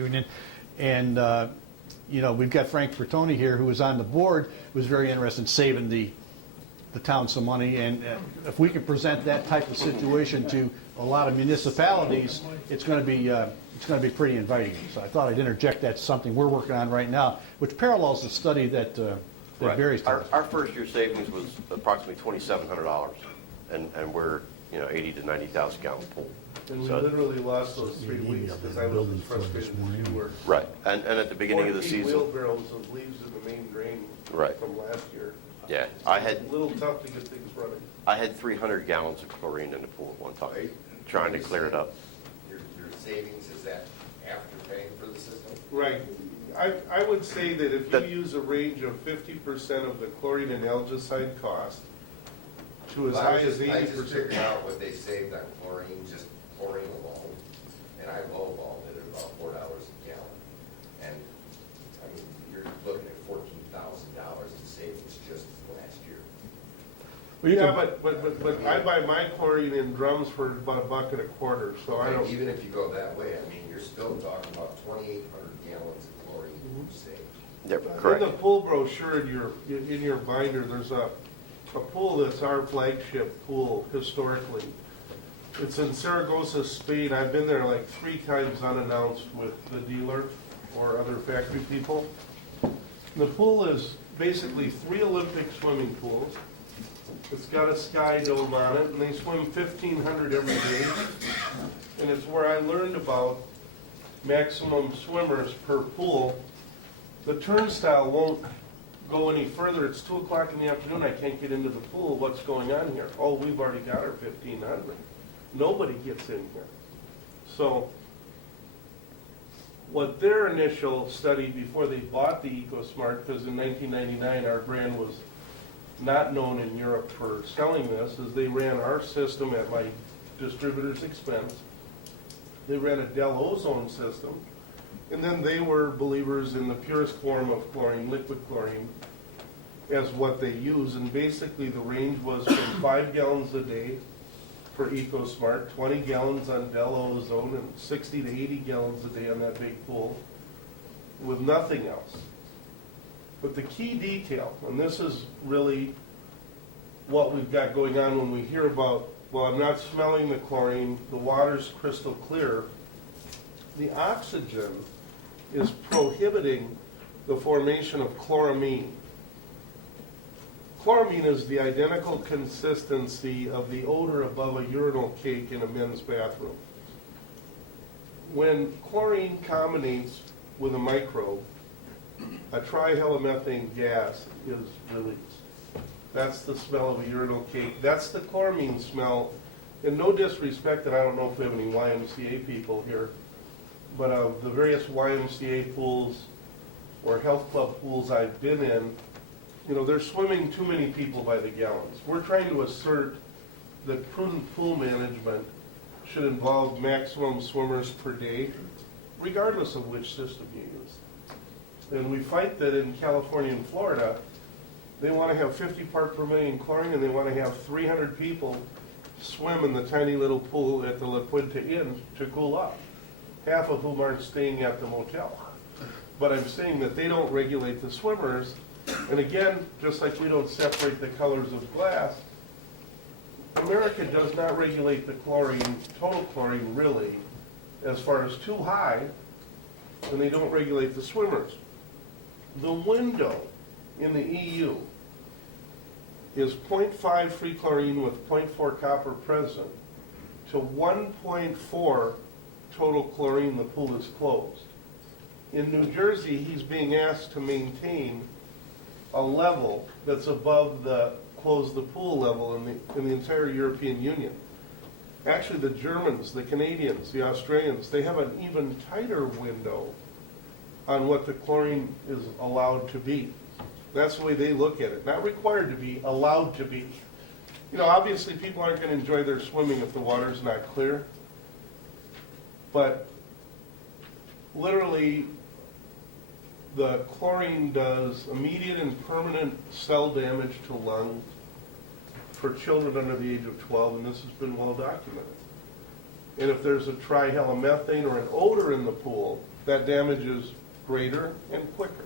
Union. And, you know, we've got Frank Bertoni here, who was on the board, who was very interested in saving the town some money. And if we can present that type of situation to a lot of municipalities, it's going to be pretty inviting. So I thought I'd interject that's something we're working on right now, which parallels the study that Right. Barry's done. Our first year savings was approximately $2,700, and we're 80 to 90,000 gallon pool. And we So- literally lost those 3 weeks because I was as frustrated as you were. Right, and at the beginning of the 14 season, wheelbarrows of leaves in the main drain Right. from last year. yeah, I A had little tough to get things running. 300 gallons of chlorine in the pool at one time, Right. trying to clear it up. Your savings, is that after paying for the system? Right. I would say that if you That- use a range of 50% of the chlorine and algicide cost to as Well, high as I just 80%. figured out what they saved on chlorine, just chlorine alone, and I lowballed it at about $4 a gallon. And, I mean, you're looking at $14,000 in savings just last year. Well, you Yeah, can- but I buy my chlorine in drums for about $1.25, so I And don't. even if you go that way, I mean, you're still talking about 2,800 gallons of chlorine saved. Yeah, In the correct. pool brochure in your binder, there's a pool that's our flagship pool historically. It's in Saragossa, Spain. I've been there like 3 times unannounced with the dealer or other factory people. The pool is basically 3 Olympic swimming pools. It's got a sky dome on it, and they swim 1,500 every day. And it's where I learned about maximum swimmers per pool. The turnstile won't go any further. It's 2 o'clock in the afternoon. I can't get into the pool. What's going on here? Oh, we've already got our 1,500. Nobody gets in here. So what their initial study before they bought the EcoSmarte, because in 1999 our brand was not known in Europe for selling this, is they ran our system at my distributor's expense. They ran a Dell ozone system. And then they were believers in the purest form of chlorine, liquid chlorine, as what they use. And basically the range was from 5 gallons a day for EcoSmarte, 20 gallons on Dell ozone, and 60 to 80 gallons a day on that big pool with nothing else. But the key detail, and this is really what we've got going on when we hear about, well, I'm not smelling the chlorine, the water's crystal clear. The oxygen is prohibiting the formation of chloramine. Chloramine is the identical consistency of the odor above a urinal cake in a men's bathroom. When chlorine combinates with a microbe, a trihalomethane gas is released. That's the smell of a urinal cake. That's the chloramine smell. And no disrespect, and I don't know if we have any YMCA people here, but of the various YMCA pools or health club pools I've been in, they're swimming too many people by the gallons. We're trying to assert that prudent pool management should involve maximum swimmers per day, regardless of which system you use. And we fight that in California and Florida, they want to have 50 part per million chlorine, and they want to have 300 people swim in the tiny little pool at the La Puente Inn to cool off, half of whom aren't staying at the motel. But I'm saying that they don't regulate the swimmers, and again, just like we don't separate the colors of glass, America does not regulate the chlorine, total chlorine really, as far as too high, and they don't regulate the swimmers. The window in the EU is 0.5 free chlorine with 0.4 copper present to 1.4 total chlorine, the pool is closed. In New Jersey, he's being asked to maintain a level that's above the close the pool level in the entire European Union. Actually, the Germans, the Canadians, the Australians, they have an even tighter window on what the chlorine is allowed to be. That's the way they look at it. Not required to be, allowed to be. Obviously people aren't going to enjoy their swimming if the water's not clear. But literally, the chlorine does immediate and permanent cell damage to lungs for children under the age of 12, and this has been well documented. And if there's a trihalomethane or an odor in the pool, that damage is greater and quicker.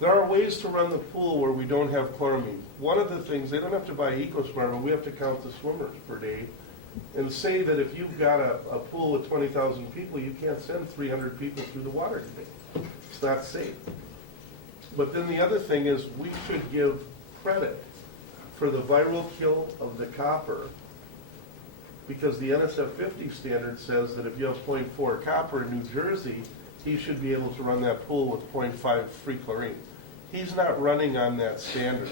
There are ways to run the pool where we don't have chloramine. One of the things, they don't have to buy EcoSmarte, but we have to count the swimmers per day and say that if you've got a pool with 20,000 people, you can't send 300 people through the water today. It's not safe. But then the other thing is we should give credit for the viral kill of the copper, because the NSF 50 standard says that if you have 0.4 copper in New Jersey, he should be able to run that pool with 0.5 free chlorine. He's not running on that standard.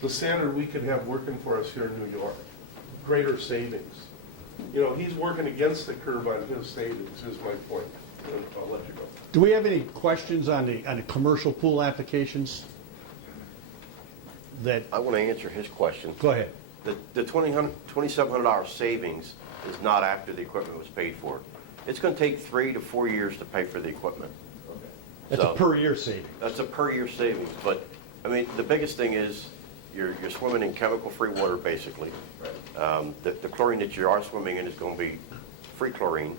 The standard we could have working for us here in New York, greater savings. You know, he's working against the curve on his savings, is my point. And I'll let you go. Do we have any questions on the commercial pool applications? That, I want to answer his question. go ahead. The $2,700 savings is not after the equipment was paid for. It's going to take 3 to 4 years to pay for the equipment. That's a So- per year saving. That's a per year savings, but, I mean, the biggest thing is you're swimming in chemical-free water, basically. The chlorine that you are swimming in is going to be free chlorine.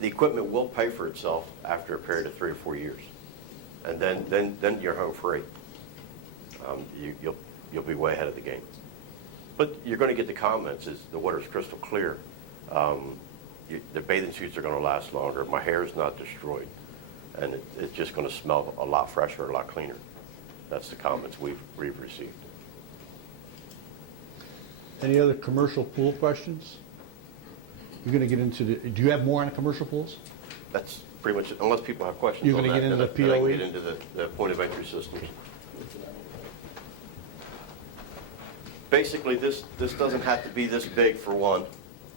The equipment will pay for itself after a period of 3 or 4 years. And then you're home free. You'll be way ahead of the game. But you're going to get the comments, is the water's crystal clear. The bathing suits are going to last longer. My hair is not destroyed. And it's just going to smell a lot fresher, a lot cleaner. That's the comments we've received. Any other commercial pool questions? You're going to get into the, do you have more on commercial pools? That's pretty much it, unless people have questions You're on gonna that. get into then the I can POE? get into the point of entry systems. Basically, this doesn't have to be this big for one.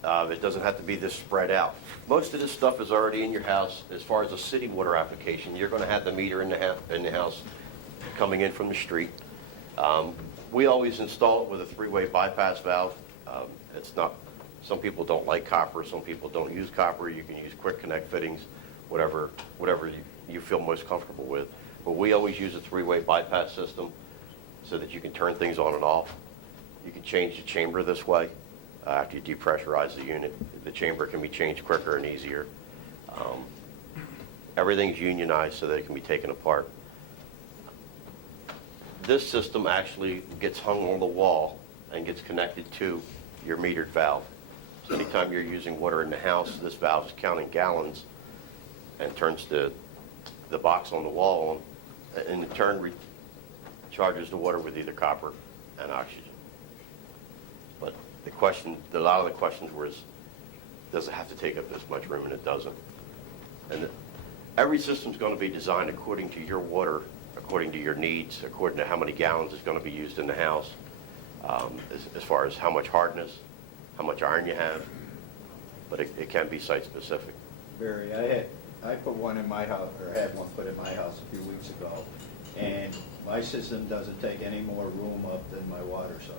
It doesn't have to be this spread out. Most of this stuff is already in your house. As far as a city water application, you're going to have the meter in the house coming in from the street. We always install it with a 3-way bypass valve. It's not. Some people don't like copper. Some people don't use copper. You can use quick connect fittings, whatever you feel most comfortable with. But we always use a 3-way bypass system so that you can turn things on and off. You can change the chamber this way. After you depressurize the unit, the chamber can be changed quicker and easier. Everything's unionized so that it can be taken apart. This system actually gets hung on the wall and gets connected to your metered valve. So anytime you're using water in the house, this valve is counting gallons and turns the box on the wall on, and in turn recharges the water with either copper and oxygen. But the question, a lot of the questions were, does it have to take up this much room? And it doesn't. And every system's going to be designed according to your water, according to your needs, according to how many gallons is going to be used in the house, as far as how much hardness, how much iron you have. But it can be site specific. Barry, I put one in my house, or had one put in my house a few weeks ago, and my system doesn't take any more room up than my water softener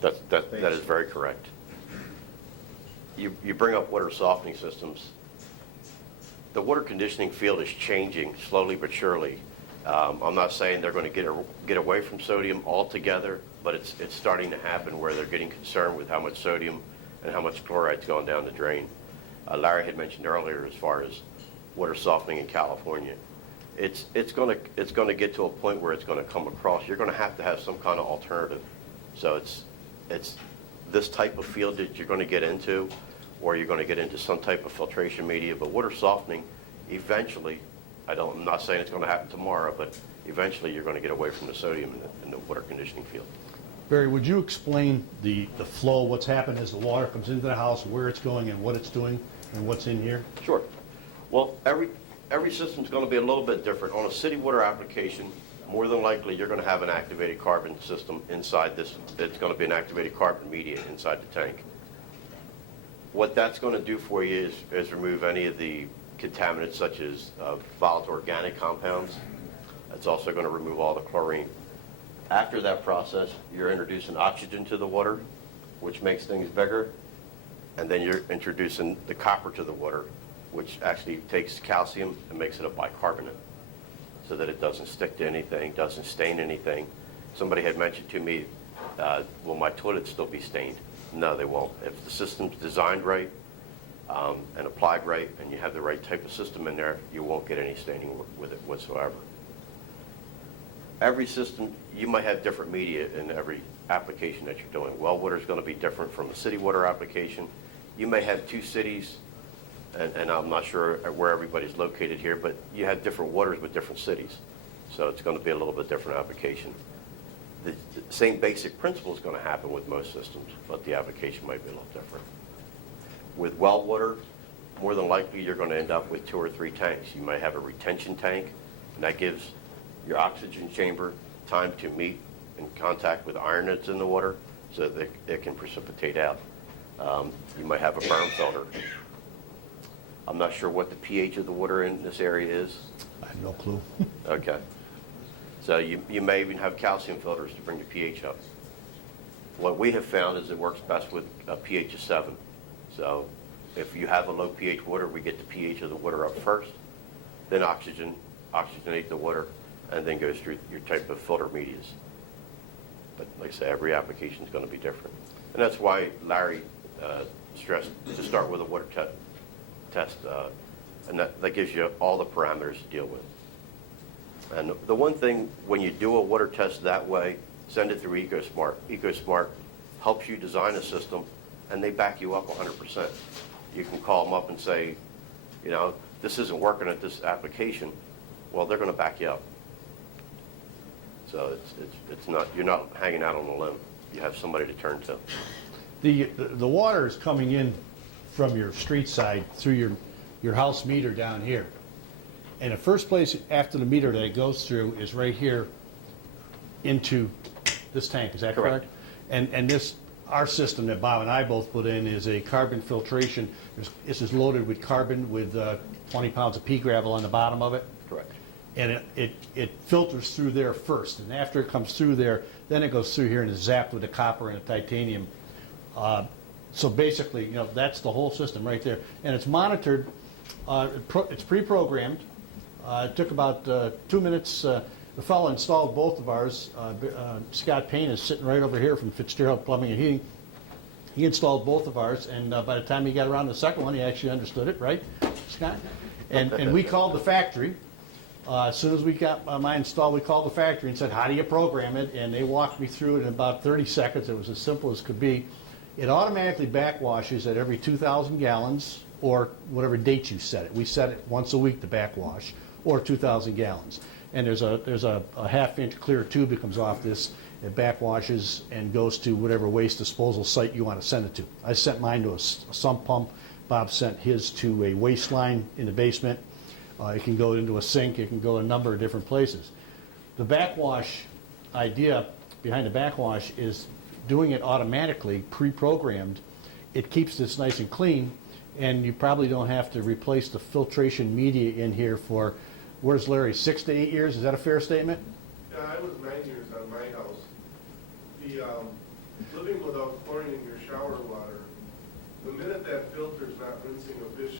system. That is very correct. You bring up water softening systems. The water conditioning field is changing slowly but surely. I'm not saying they're going to get away from sodium altogether, but it's starting to happen where they're getting concerned with how much sodium and how much chloride's going down the drain. Larry had mentioned earlier, as far as water softening in California, it's going to get to a point where it's going to come across. You're going to have some kind of alternative. So it's this type of field that you're going to get into, or you're going to get into some type of filtration media. But water softening, eventually, I'm not saying it's going to happen tomorrow, but eventually you're going to get away from the sodium in the water conditioning field. Barry, would you explain the flow, what's happened as the water comes into the house, where it's going and what it's doing and what's in here? Sure. Well, every system's going to be a little bit different. On a city water application, more than likely you're going to have an activated carbon system inside this. It's going to be an activated carbon media inside the tank. What that's going to do for you is remove any of the contaminants such as volatile organic compounds. It's also going to remove all the chlorine. After that process, you're introducing oxygen to the water, which makes things bigger, and then you're introducing the copper to the water, which actually takes calcium and makes it a bicarbonate so that it doesn't stick to anything, doesn't stain anything. Somebody had mentioned to me, will my toilets still be stained? No, they won't. If the system's designed right, and applied right, and you have the right type of system in there, you won't get any staining with it whatsoever. Every system, you might have different media in every application that you're doing. Well water is going to be different from a city water application. You may have two cities, and I'm not sure where everybody's located here, but you have different waters with different cities. So it's going to be a little bit different application. The same basic principle is going to happen with most systems, but the application might be a little different. With well water, more than likely you're going to end up with 2 or 3 tanks. You might have a retention tank, and that gives your oxygen chamber time to meet in contact with iron that's in the water so that it can precipitate out. You might have a berm filter. I'm not sure what the pH of the water in this area is. I have no clue. Okay. So you may even have calcium filters to bring the pH up. What we have found is it works best with a pH of 7. So if you have a low pH water, we get the pH of the water up first, then oxygenate the water, and then goes through your type of filter medias. But like I say, every application is going to be different. And that's why Larry stressed to start with a water test, and that gives you all the parameters to deal with. And the one thing, when you do a water test that way, send it through EcoSmarte. EcoSmarte helps you design a system, and they back you up 100%. You can call them up and say, you know, this isn't working at this application. Well, they're going to back you up. So it's not, you're not hanging out on a limb. You have somebody to turn to. The water is coming in from your street side through your house meter down here. And the first place after the meter that it goes through is right here into this tank, is that correct? Correct. And this, our system that Bob and I both put in is a carbon filtration. This is loaded with carbon with 20 pounds of pea gravel on the bottom of it. Correct. And it filters through there first. And after it comes through there, then it goes through here and is zapped with the copper and the titanium. So basically, you know, that's the whole system right there. And it's monitored, it's pre-programmed. It took about 2 minutes. The fellow installed both of ours. Scott Payne is sitting right over here from Fitzgerald Plumbing and Heating. He installed both of ours, and by the time he got around to the second one, he actually understood it, right, Scott? And we called the factory. As soon as we got mine installed, we called the factory and said, how do you program it? And they walked me through it in about 30 seconds. It was as simple as could be. It automatically backwashes at every 2,000 gallons or whatever date you set it. We set it once a week to backwash, or 2,000 gallons. And there's a half-inch clear tube that comes off this. It backwashes and goes to whatever waste disposal site you want to send it to. I sent mine to a sump pump. Bob sent his to a waste line in the basement. It can go into a sink. It can go a number of different places. The backwash idea behind the backwash is doing it automatically, pre-programmed. It keeps this nice and clean, and you probably don't have to replace the filtration media in here for, where's Larry, 6 to 8 years? Is that a fair statement? Yeah, I was 9 years on my house. The living without chlorine in your shower water, the minute that filter's not rinsing a dish